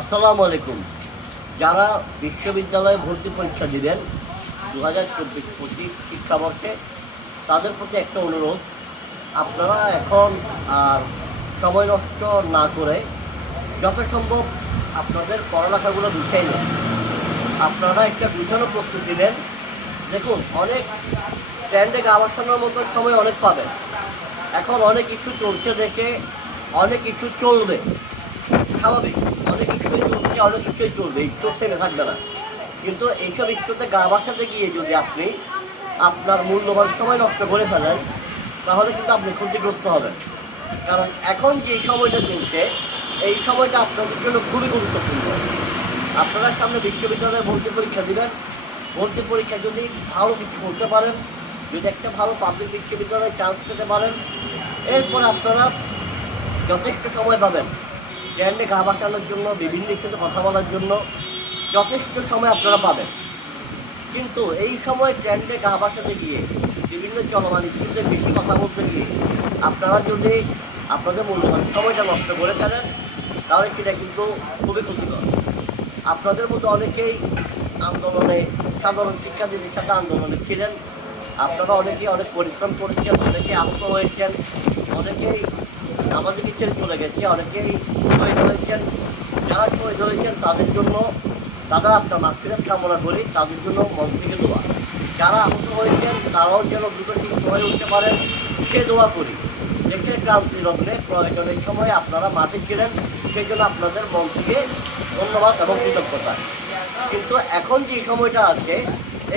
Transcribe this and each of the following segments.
আসসালামু আলাইকুম। যারা বিশ্ববিদ্যালয়ে ভর্তি পরীক্ষা দিলেন দু হাজার চব্বিশ পঁচিশ শিক্ষাবর্ষে, তাদের প্রতি একটা অনুরোধ। আপনারা এখন আর সময় নষ্ট না করে যত সম্ভব আপনাদের পড়ালেখাগুলো গুছিয়ে নেন। আপনারা একটা গুছানো প্রস্তুতি নেন। দেখুন, অনেক ট্রেন্ডে গা মতো সময় অনেক পাবেন। এখন অনেক কিছু চলছে দেখে, অনেক কিছু চলবে। স্বাভাবিক। অনেক কিছুই অনেক কিছুই চলবে, একটু থেমে থাকবে না। কিন্তু এইসব ইস্যুতে গা বাসাতে গিয়ে যদি আপনি আপনার মূল্যবান সময় নষ্ট করে ফেলেন, তাহলে কিন্তু আপনি ক্ষতিগ্রস্ত হবেন। কারণ এখন যে সময়টা চলছে, এই সময়টা আপনাদের জন্য খুবই গুরুত্বপূর্ণ। আপনারা সামনে বিশ্ববিদ্যালয়ে ভর্তি পরীক্ষা দিবেন। ভর্তি পরীক্ষা যদি ভালো কিছু করতে পারেন, যদি একটা ভালো পাবলিক বিশ্ববিদ্যালয়ে চান্স পেতে পারেন, এরপর আপনারা যথেষ্ট সময় পাবেন। ট্রেন্ডে গা বাঁচানোর জন্য, বিভিন্ন ইস্যুতে কথা বলার জন্য যথেষ্ট সময় আপনারা পাবেন। কিন্তু এই সময় ট্রেন্ডে গা বাঁচাতে গিয়ে, বিভিন্ন চলমান ইস্যুতে বেশি কথা বলতে গিয়ে আপনারা যদি আপনাদের মূল্যবান সময়টা নষ্ট করে ফেলেন, তাহলে সেটা কিন্তু খুবই ক্ষতিকর। আপনাদের মধ্যে অনেকেই আন্দোলনে, সাধারণ শিক্ষার্থীদের সাথে আন্দোলনে ছিলেন। আপনারা অনেকেই অনেক পরিশ্রম করেছেন অনেকে আহত হয়েছেন, অনেকেই আমাদেরকে ছেড়ে চলে গেছে, অনেকেই শহীদ হয়েছেন, যারা শহীদ হয়েছেন তাদের জন্য তারা আপনার মাতৃদের কামনা করি, তাদের জন্য মন থেকে দোয়া। যারা আহত হয়েছেন তারাও যেন দুটো ঠিক হয়ে উঠতে পারেন, সে দোয়া করি। দেশের ক্রান্তি লগ্নে প্রয়োজনের সময় আপনারা মাঠে ছিলেন সেই জন্য আপনাদের মন থেকে ধন্যবাদ এবং কৃতজ্ঞতা। কিন্তু এখন যে সময়টা আছে,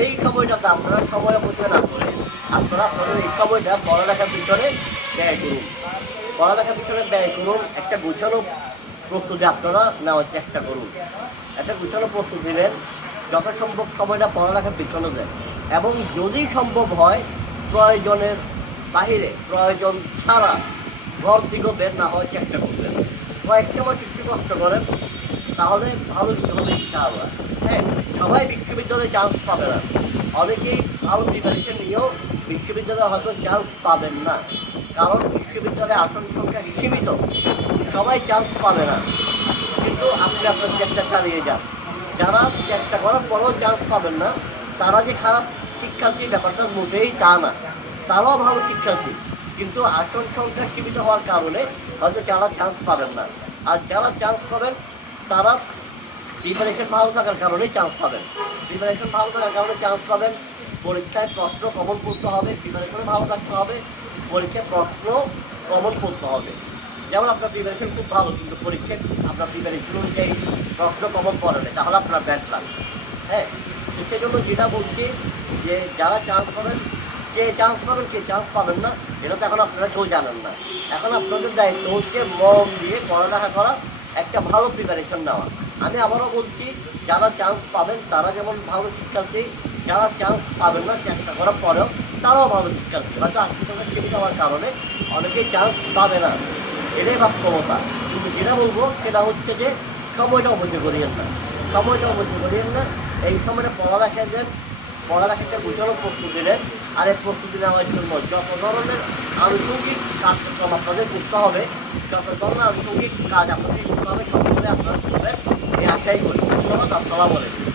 এই সময়টাতে আপনারা সময় অপচয় না করে আপনারা আপনাদের এই সময়টা পড়ালেখার পিছনে ব্যয় করুন। পড়ালেখার পিছনে ব্যয় করুন, একটা গুছানো প্রস্তুতি আপনারা নেওয়ার চেষ্টা করুন। একটা গুছানো প্রস্তুতি নেন, যথাসম্ভব সময়টা পড়ালেখার পিছনে দেন। এবং যদি সম্ভব হয়, প্রয়োজনের বাহিরে প্রয়োজন ছাড়া ঘর থেকেও বের না হওয়ার চেষ্টা করবেন। কয়েকটা মাস একটু কষ্ট করেন, তাহলে ভালো কিছু হবে ইনশাআল্লাহ। হ্যাঁ সবাই বিশ্ববিদ্যালয়ে চান্স পাবে না। অনেকেই ভালো প্রিপারেশন নিয়েও বিশ্ববিদ্যালয়ে হয়তো চান্স পাবেন না। কারণ বিশ্ববিদ্যালয়ে আসন সংখ্যা সীমিত, সবাই চান্স পাবে না। কিন্তু আপনি আপনার চেষ্টা চালিয়ে যান। যারা চেষ্টা করার পরেও চান্স পাবেন না, তারা যে খারাপ শিক্ষার্থী ব্যাপারটা মোটেই তা না। তারাও ভালো শিক্ষার্থী, কিন্তু আসন সংখ্যা সীমিত হওয়ার কারণে হয়তো যারা চান্স পাবেন না। আর যারা চান্স পাবেন, তারা প্রিপারেশন ভালো থাকার কারণেই চান্স পাবেন। প্রিপারেশন ভালো থাকার কারণে চান্স পাবেন, পরীক্ষায় প্রশ্ন কমন পড়তে হবে প্রিপারেশনে ভালো থাকতে হবে, পরীক্ষায় প্রশ্ন কমন পড়তে হবে। যেমন আপনার প্রিপারেশন খুব ভালো, কিন্তু পরীক্ষায় আপনার প্রিপারেশন অনুযায়ী প্রশ্ন কমন পড়ে না, তাহলে আপনার ব্যাড লাগবে হ্যাঁ তো সেই জন্য যেটা বলছি যে যারা চান্স পাবেন কে চান্স পাবেন, কে চান্স পাবেন না, এটা তো এখন আপনারা কেউ জানেন না। এখন আপনাদের দায়িত্ব হচ্ছে মন দিয়ে পড়ালেখা করা, একটা ভালো প্রিপারেশন নেওয়া। আমি আবারও বলছি, যারা চান্স পাবেন, তারা যেমন ভালো শিক্ষার্থী, যারা চান্স পাবেন না, চেষ্টা করার পরেও তারাও ভালো শিক্ষার্থী। হয়তো আশি টাকা কেটে যাওয়ার কারণে অনেকেই চান্স পাবে না। এটাই বাস্তবতা। কিন্তু যেটা বলব, সেটা হচ্ছে যে, সময়টা অপচয় করিয়েন না। সময়টা অপচয় করিয়েন না। এই সময়টা পড়ালেখা দেন পড়ালেখাটা বুঝানো প্রস্তুতি নেন। আর এই প্রস্তুতি নেওয়ার জন্য যত ধরনের আনুষঙ্গিক কার্যক্রম আপনাদের করতে হবে, যত ধরনের আনুষঙ্গিক কাজ আপনাদের করতে হবে সবগুলো আপনারা করবেন। এই আশাই করি। ধন্যবাদ, আসসালামু আলাইকুম।